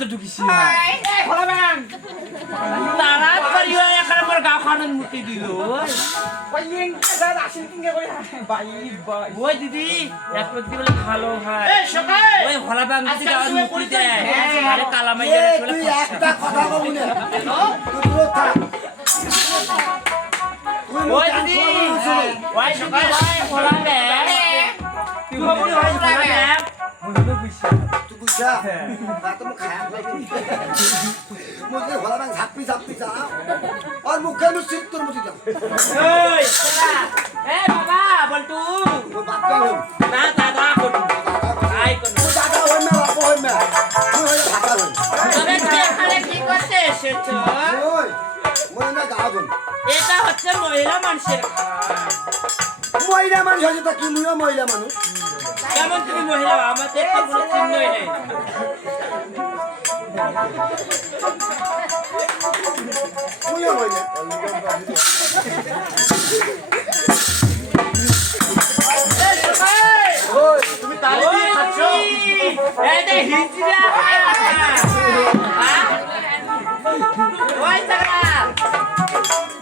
কেন করে মাথা ঢুকিস তাড়াতাড়ি ওই এখানে মোর গা খানোর মুটি দিল। ওই দিদি এক ব্যক্তি বলে ভালো ভাই ওই হোলা ব্যাঙ্গে দিদি আর মুটি দেয়। আরে কালা তুই একটা কথা কবু না তুই দূরে থাক তুই ওই মুখ দিদি একদম ওই সকাল ওই হোলা ব্যাগ তুই খবর ওই হোলা ব্যাগ তুই বুঝা না তো মুখ খারাপ লাগে। মুখে ভরা ব্যাং ঝাপি ঝাপি যা। আর মুখে নু সিট তোর মুখে যা এই তোরা এ বাবা বলটু। তোর বাপ কা হই না দাদা বলটু। আই কোন তুই দাদা হই না বাপ হই না তুই হই ঢাকা হই তবে তুমি এখানে কি করতে এসেছ ওই মই না গা ধুন। এটা হচ্ছে মহিলা মানুষের মহিলা মানুষ হয়েছে তা কি মহিলা মানুষ? কেমন তুমি মহিলা আমাদের তো কোনো চিহ্নই নেই তুমি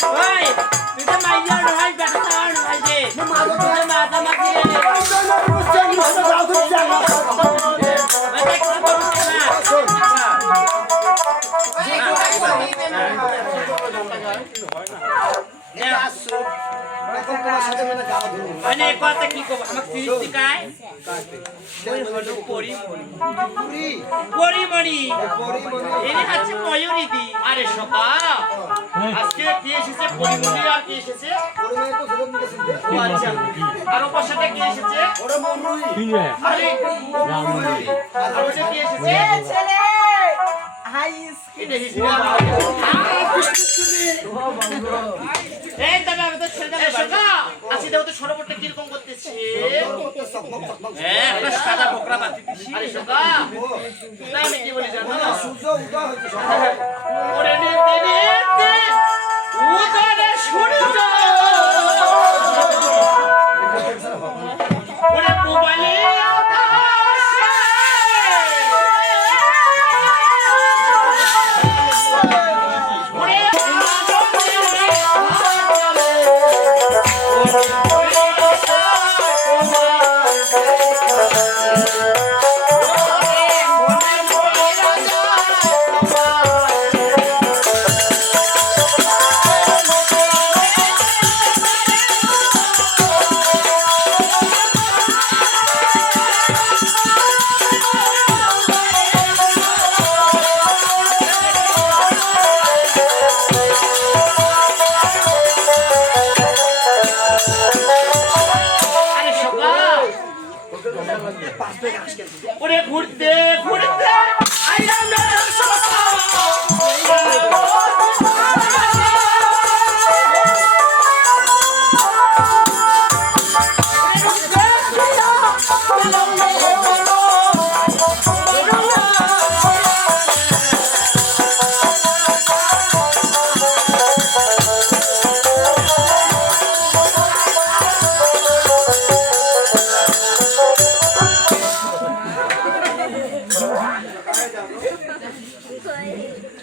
হ্যাঁ? কি কায় পরিমণি। এনে আছে ময়ূরীদি আরে সকা আজকে কে এসেছে? পরিমণি। আর কে এসেছে? ও আচ্ছা। আর কে এসেছে? আর কে এসেছে? এই তবে আমি তো ছেড়ে দেবো সকা আসি দেবো তো সরোবরটা কীরকম করতেছে হ্যাঁ একটা সাদা বকরা বাতি দিছি আরে সকা না আমি কি বলি জানো সূর্য উদয় হইছে সকালে ওরে নিতে নিতে উদরে সূর্য ওরে ঘুরতে ঘুরতে। আইলাম রে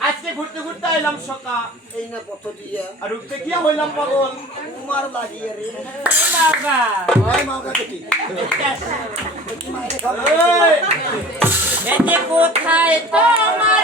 আজকে ঘুরতে ঘুরতে আইলাম সকা। এই না পথ দিয়া? আর উঠতে গিয়া হইলাম পাগল। তোমার লাগিয়ে রে। মাগা ওই মাগা এতে কোথায় তোমার?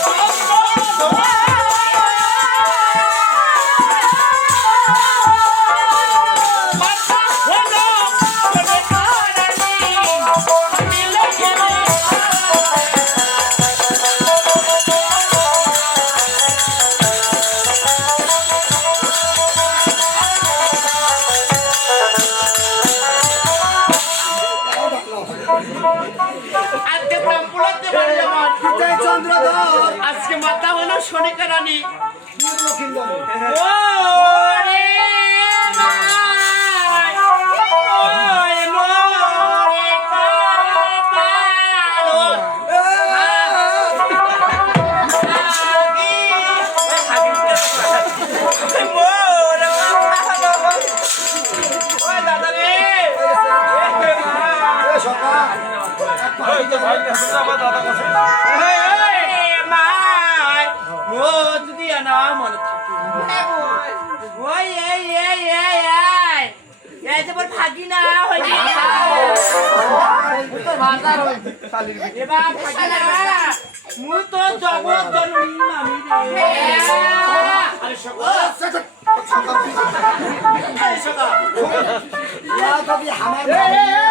ভাগিনা হয়ে এবার ভাগিনা মু তো জগৎ জননী মামি রে আরে সকা সকা আরে সকা ইয়া কবি হামার তুই ওর নয় বড় ওর বাপের বিয়ে মুয়ে দিছে ওর হাকাও জায়গা আরে না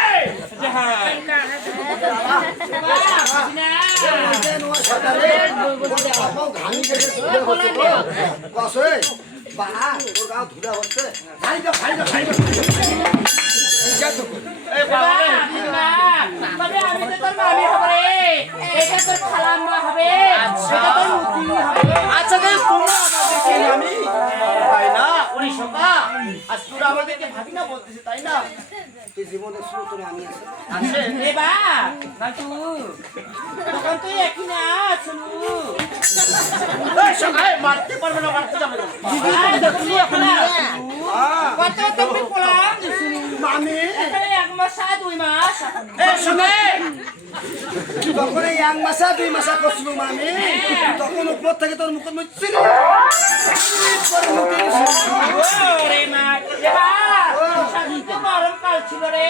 দি কসে বা গাও ধুলা হচ্ছে খাই দাও খাই দাও খাই দাও তবে আমি তো তোর মামি হবে। রে এটা তোর খালাম্মা হবে। এটা তোর মুতি হবে আচ্ছা তাহলে তোমরা আমাদেরকে আমি তাই না? উনি সকা আজ তোরা আমাদেরকে ভাবি না বলতেছে তাই না? তুই জীবনে শুরু তোর আমি আছে। আছে এবা নাটু তখন তুই একই না শুনু। সকালে মারতে পারবে না মারতে যাবে না। এই এখন কত তুমি পোলাম মামি। এক মাস দুই মাস এই শুনে তখন এক মাসা দুই মাসা করছিল মামি? তখন উপর থেকে তোর মুখে মুখ চিনি করে মুখে দিছিল। ওরে মা এবার সাদিকে গরম কাল ছিল রে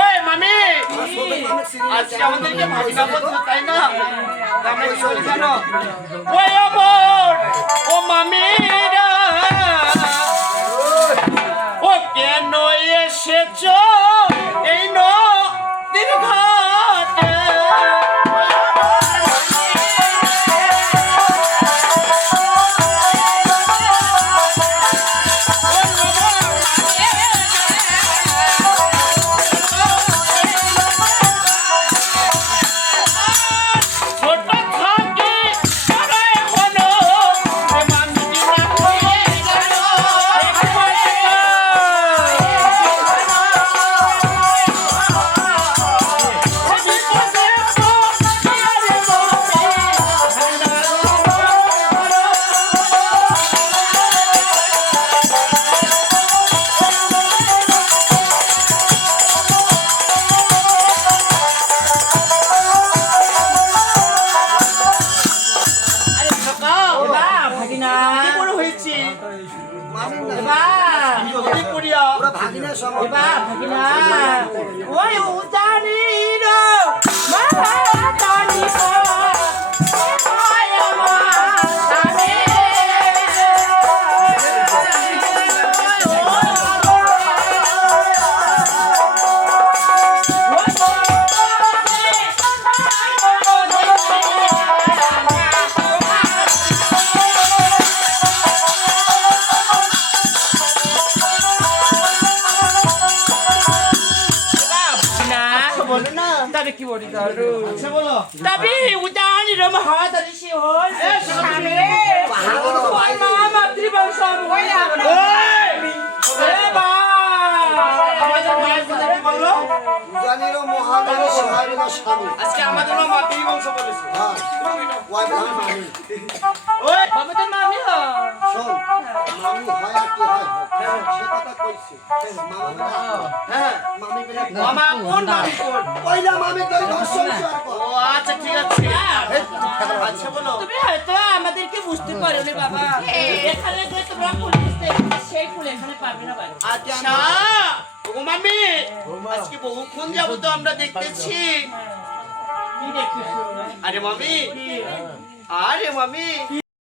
ওই মামি মামি আজকে আমাদেরকে ভাগিনা বলছো তাই না ওই ও মামিরা এসেছ তবে কি বলি ধরো আচ্ছা বলো তবে উজানি রো মা জানি সি হল এ সামনে বলল জানির মহামারী স্বামী। আজকে আমাদের মাতৃবংশ বলেছে। হ্যাঁ। ওই ভাই মামি। ওই বাবাদের মামি হয় শোন মামি হয় আর কি হয় হোক। সে কথা কইছি। মামা হ্যাঁ। মামি বেটা মামা কোন মামি কোন? পয়লা মামি কই ধর্ষণ কর। ও আচ্ছা ঠিক আছে। আচ্ছা বলো। তুমি হয়তো আমাদেরকে বুঝতে পারোনি বাবা। এখানে যে তোমরা ফুল সেই ফুল এখানে পাবে না বাড়ি। আচ্ছা। ওগো মামি আজকে বহুক্ষণ যাব তো আমরা দেখতেছি। আরে মামি। আরে মামি।